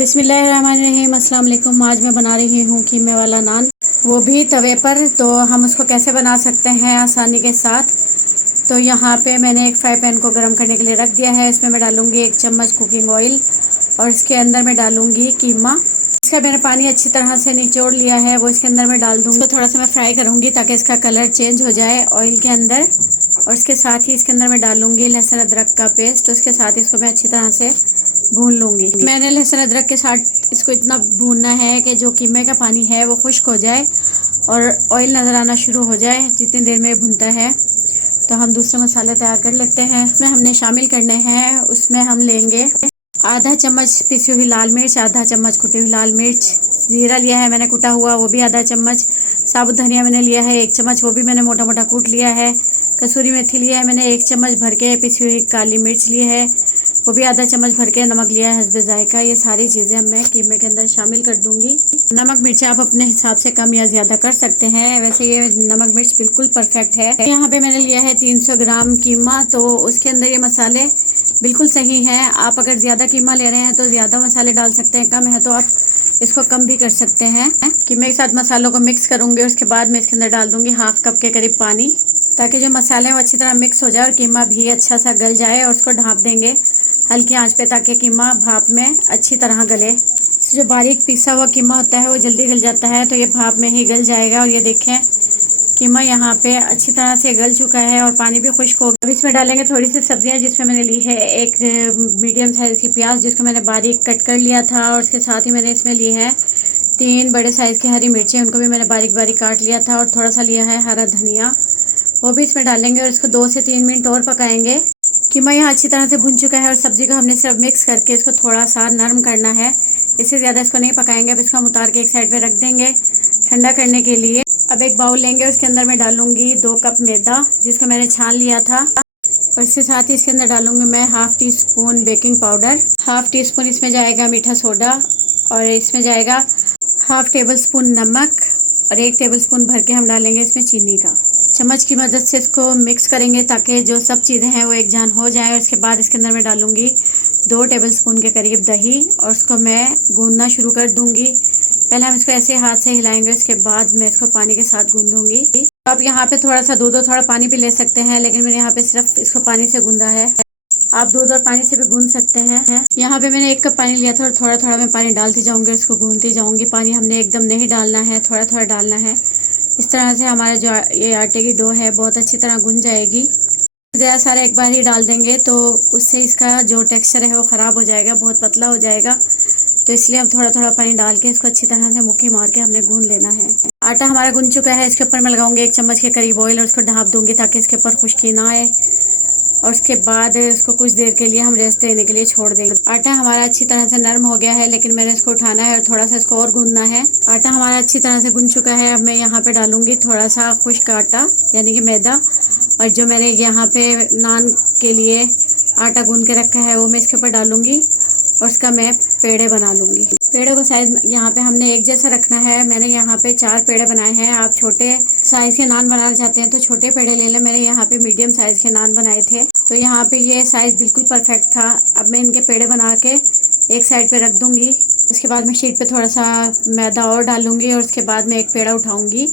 बिस्मिल्लाहिर्रहमानिर्रहीम। अस्सलाम वालेकुम। आज मैं बना रही हूँ कीमे वाला नान, वो भी तवे पर। तो हम उसको कैसे बना सकते हैं आसानी के साथ। तो यहाँ पे मैंने एक फ्राई पैन को गर्म करने के लिए रख दिया है। इसमें मैं डालूँगी 1 चम्मच कुकिंग ऑयल और इसके अंदर मैं डालूँगी कीमा। इसका मैंने पानी अच्छी तरह से निचोड़ लिया है, वो इसके अंदर मैं डाल दूँगी। तो थोड़ा सा मैं फ्राई करूँगी ताकि इसका कलर चेंज हो जाए ऑयल के अंदर। और इसके साथ ही इसके अंदर मैं डालूँगी लहसुन अदरक का पेस्ट। उसके साथ इसको मैं अच्छी तरह से भून लूँगी। मैंने लहसुन अदरक के साथ इसको इतना भूनना है कि जो कीमे का पानी है वो खुश्क हो जाए और ऑयल नज़र आना शुरू हो जाए। जितनी देर में भुनता है तो हम दूसरे मसाले तैयार कर लेते हैं। उसमें हमने शामिल करने हैं, उसमें हम लेंगे आधा चम्मच पिसी हुई लाल मिर्च, आधा चम्मच कुटी हुई लाल मिर्च, ज़ीरा लिया है मैंने कुटा हुआ, वो भी आधा चम्मच, साबुत धनिया मैंने लिया है 1 चम्मच, वो भी मैंने मोटा मोटा कूट लिया है। कसूरी मेथी लिया है मैंने 1 चम्मच भर के, पिसी हुई काली मिर्च ली है, वो भी आधा चम्मच भर के, नमक लिया है हस्बे जायका। ये सारी चीज़ें अब मैं कीमे के अंदर शामिल कर दूंगी। नमक मिर्च आप अपने हिसाब से कम या ज़्यादा कर सकते हैं। वैसे ये नमक मिर्च बिल्कुल परफेक्ट है। यहाँ पे मैंने लिया है 300 ग्राम कीमा, तो उसके अंदर ये मसाले बिल्कुल सही हैं। आप अगर ज़्यादा कीमा ले रहे हैं तो ज़्यादा मसाले डाल सकते हैं, कम है तो आप इसको कम भी कर सकते हैं। कीमे के साथ मसालों को मिक्स करूँगी। उसके बाद मैं इसके अंदर डाल दूँगी हाफ़ कप के करीब पानी, ताकि जो मसाले हैं वो अच्छी तरह मिक्स हो जाए और कीमा भी अच्छा सा गल जाए। और उसको ढाँप देंगे हल्की आंच पे, ताकि कीमा भाप में अच्छी तरह गले। जो बारीक पिसा हुआ कीमा होता है वो जल्दी गल जाता है, तो ये भाप में ही गल जाएगा। और ये देखें कीमा यहाँ पे अच्छी तरह से गल चुका है और पानी भी खुश्क हो गया। अब इसमें डालेंगे थोड़ी सी सब्जियाँ, जिसमें मैंने ली है एक मीडियम साइज़ की प्याज, जिसको मैंने बारीक कट कर लिया था। और उसके साथ ही मैंने इसमें ली है 3 बड़े साइज़ की हरी मिर्चें, उनको भी मैंने बारीक बारीक काट लिया था। और थोड़ा सा लिया है हरा धनिया, वो भी इसमें डालेंगे और इसको 2 से 3 मिनट और पकाएंगे। कीमा यहाँ अच्छी तरह से भुन चुका है और सब्ज़ी को हमने सिर्फ मिक्स करके इसको थोड़ा सा नरम करना है, इससे ज़्यादा इसको नहीं पकाएंगे। अब इसको हम उतार के एक साइड पे रख देंगे ठंडा करने के लिए। अब एक बाउल लेंगे, उसके अंदर मैं डालूंगी 2 कप मैदा, जिसको मैंने छान लिया था। और इसके साथ ही इसके अंदर डालूंगी मैं half tea spoon baking powder, half tea spoon इसमें जाएगा मीठा सोडा, और इसमें जाएगा हाफ़ टेबल स्पून नमक, और 1 टेबल स्पून भर के हम डालेंगे इसमें चीनी का। चम्मच की मदद से इसको मिक्स करेंगे ताकि जो सब चीज़ें हैं वो एक जान हो जाए। और इसके बाद इसके अंदर मैं डालूंगी 2 टेबल स्पून के करीब दही, और उसको मैं गूंदना शुरू कर दूंगी। पहले हम इसको ऐसे हाथ से हिलाएंगे, उसके बाद मैं इसको पानी के साथ गूंदूंगी। तो आप यहाँ पे थोड़ा सा दूध और थोड़ा पानी भी ले सकते हैं, लेकिन मैंने यहाँ पे सिर्फ इसको पानी से गूंदा है। आप दूध और पानी से भी गूंद सकते हैं। यहाँ पे मैंने 1 कप पानी लिया था और थोड़ा थोड़ा मैं पानी डालती जाऊँगी, इसको गूंदती जाऊँगी। पानी हमने एकदम नहीं डालना है, थोड़ा थोड़ा डालना है। इस तरह से हमारा जो ये आटे की डो है बहुत अच्छी तरह गूंद जाएगी। ज़्यादा सारा एक बार ही डाल देंगे तो उससे इसका जो टेक्सचर है वो ख़राब हो जाएगा, बहुत पतला हो जाएगा। तो इसलिए हम थोड़ा थोड़ा पानी डाल के इसको अच्छी तरह से मुट्ठी मार के हमने गूंद लेना है। आटा हमारा गूंद चुका है। इसके ऊपर मैं लगाऊंगी 1 चम्मच के करीब ऑयल और उसको ढाँप दूंगी ताकि इसके ऊपर खुश्की ना आए। और उसके बाद इसको कुछ देर के लिए हम रेस्ट देने के लिए छोड़ देंगे। आटा हमारा अच्छी तरह से नरम हो गया है, लेकिन मैंने इसको उठाना है और थोड़ा सा इसको और गूंदना है। आटा हमारा अच्छी तरह से गूंद चुका है। अब मैं यहाँ पे डालूंगी थोड़ा सा खुश्क आटा, यानी कि मैदा, और जो मैंने यहाँ पे नान के लिए आटा गूंद के रखा है वो मैं इसके ऊपर डालूंगी और उसका मैं पेड़े बना लूँगी। पेड़े को साइज़ यहाँ पे हमने एक जैसा रखना है। मैंने यहाँ पे 4 पेड़े बनाए हैं। आप छोटे साइज़ के नान बनाना चाहते हैं तो छोटे पेड़े ले लें। मैंने यहाँ पे मीडियम साइज़ के नान बनाए थे, तो यहाँ पे ये साइज़ बिल्कुल परफेक्ट था। अब मैं इनके पेड़े बना के एक साइड पे रख दूँगी। उसके बाद मैं शीट पे थोड़ा सा मैदा और डालूँगी और उसके बाद मैं एक पेड़ा उठाऊँगी,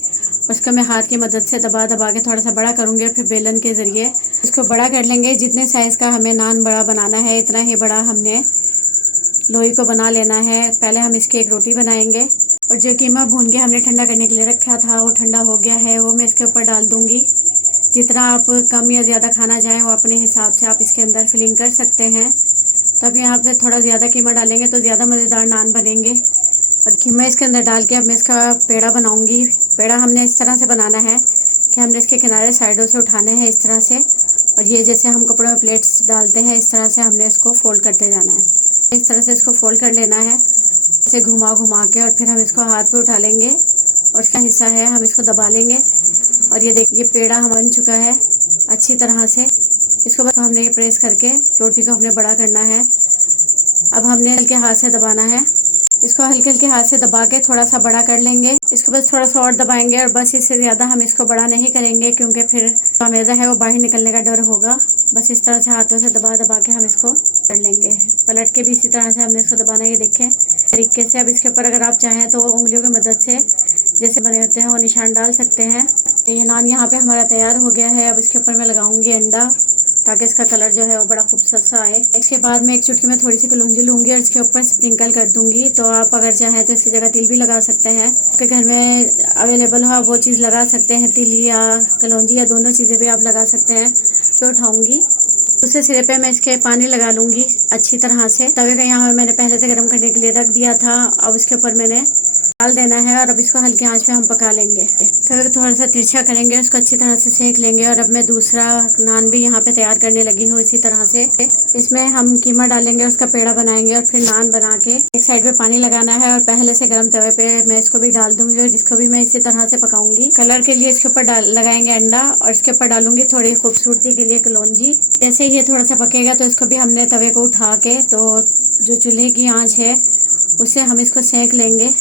उसको मैं हाथ की मदद से दबा दबा के थोड़ा सा बड़ा करूँगी और फिर बेलन के ज़रिए इसको बड़ा कर लेंगे। जितने साइज़ का हमें नान बड़ा बनाना है इतना ही बड़ा हमने लोई को बना लेना है। पहले हम इसकी एक रोटी बनाएंगे। और जो कीमा भून के हमने ठंडा करने के लिए रखा था वो ठंडा हो गया है, वो मैं इसके ऊपर डाल दूँगी। जितना आप कम या ज़्यादा खाना चाहें वो अपने हिसाब से आप इसके अंदर फिलिंग कर सकते हैं। तो अब यहाँ पे थोड़ा ज़्यादा कीमा डालेंगे तो ज़्यादा मज़ेदार नान बनेंगे। और कीमा इसके अंदर डाल के अब मैं इसका पेड़ा बनाऊँगी। पेड़ा हमने इस तरह से बनाना है कि हमने इसके किनारे साइडों से उठाने हैं इस तरह से, और ये जैसे हम कपड़ों में प्लेट्स डालते हैं इस तरह से हमने इसको फोल्ड करते जाना है। इस तरह से इसको फोल्ड कर लेना है, इसे घुमा घुमा के, और फिर हम इसको हाथ पे उठा लेंगे और इसका हिस्सा है हम इसको दबा लेंगे। और ये देखिए पेड़ा हम बन चुका है अच्छी तरह से। इसको बस हमने ये प्रेस करके रोटी को हमने बड़ा करना है। अब हमने हल्के हाथ से दबाना है इसको हल्के हल्के हाथ से दबा के थोड़ा सा बड़ा कर लेंगे। इसको बस थोड़ा सा और दबाएंगे और बस, इससे ज़्यादा हम इसको बड़ा नहीं करेंगे क्योंकि फिर जो मैदा है वो बाहर निकलने का डर होगा। बस इस तरह से हाथों से दबा दबा के हम इसको कर लेंगे। पलट के भी इसी तरह से हमने इसको दबाना है, ये देखें तरीके से। अब इसके ऊपर अगर आप चाहें तो उंगलियों की मदद से जैसे बने होते हैं वो निशान डाल सकते हैं। ये नान यहाँ पे हमारा तैयार हो गया है। अब इसके ऊपर मैं लगाऊंगी अंडा ताकि इसका कलर जो है वो बड़ा खूबसूरत सा आए। इसके बाद मैं एक चुटकी में थोड़ी सी कलौंजी लूँगी और इसके ऊपर स्प्रिंकल कर दूँगी। तो आप अगर चाहें तो इसकी जगह तिल भी लगा सकते हैं। आपके घर में अवेलेबल हो वो चीज़ लगा सकते हैं, तिल या कलौंजी या दोनों चीज़ें भी आप लगा सकते हैं। तो उठाऊँगी दूसरे सिरे पे मैं इसके पानी लगा लूँगी अच्छी तरह से। तवे का यहाँ मैंने पहले से गर्म करने के लिए रख दिया था। अब इसके ऊपर मैंने डाल देना है और अब इसको हल्की आंच पे हम पका लेंगे। तवे को थोड़ा सा तिरछा करेंगे, उसको अच्छी तरह से सेक लेंगे। और अब मैं दूसरा नान भी यहाँ पे तैयार करने लगी हूँ इसी तरह से। इसमें हम कीमा डालेंगे, उसका पेड़ा बनाएंगे और फिर नान बना के एक साइड पे पानी लगाना है और पहले से गर्म तवे पे मैं इसको भी डाल दूंगी और जिसको भी मैं इसी तरह से पकाऊंगी। कलर के लिए इसके ऊपर लगाएंगे अंडा और इसके ऊपर डालूंगी थोड़ी खूबसूरती के लिए कलौंजी। जैसे ये थोड़ा सा पकेगा तो इसको भी हमने तवे को उठा के, तो जो चूल्हे की आँच है उससे हम इसको सेक लेंगे।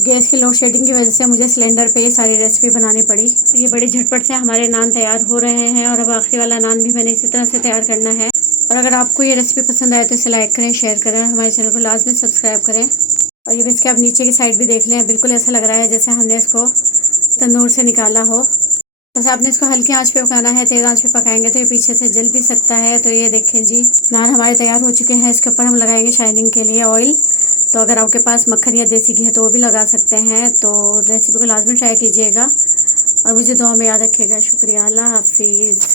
गैस की लोड शेडिंग की वजह से मुझे सिलेंडर पे ये सारी रेसिपी बनानी पड़ी। ये बड़ी झटपट से हमारे नान तैयार हो रहे हैं और अब आखिरी वाला नान भी मैंने इसी तरह से तैयार करना है। और अगर आपको ये रेसिपी पसंद आए तो इसे लाइक करें, शेयर करें और हमारे चैनल को लाजमी सब्सक्राइब करें। और ये इसके आप नीचे की साइड भी देख लें, बिल्कुल ऐसा लग रहा है जैसे हमने इसको तंदूर से निकाला हो। बस आपने इसको हल्की आंच पे पकाना है, तेज़ आंच पे पकाएंगे तो ये पीछे से जल भी सकता है। तो ये देखें जी, नान हमारे तैयार हो चुके हैं। इसके ऊपर हम लगाएंगे शाइनिंग के लिए ऑयल। तो अगर आपके पास मक्खन या देसी घी है तो वो भी लगा सकते हैं। तो रेसिपी को लाजमी ट्राई कीजिएगा और मुझे दुआ में याद रखिएगा। शुक्रिया, अल्लाह हाफिज़।